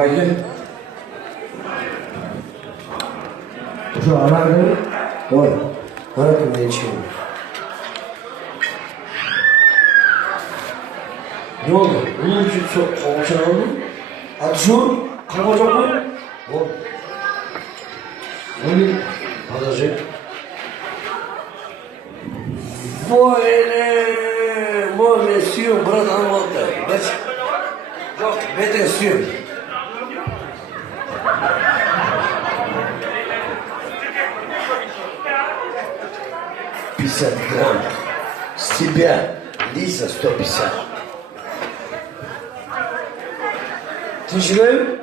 Давайте. Şu anardım. Ой, anardım ne için? Ne oldu? Bunun için olacak oldu mu? Hadi şu, kalkacak mı? O. Ne? Kalkacak. Moi, sûr, brother, I'm out there. Let's go. Better sûr. Пятьдесят грамм. С тебя, Лиза, 150. Слушай,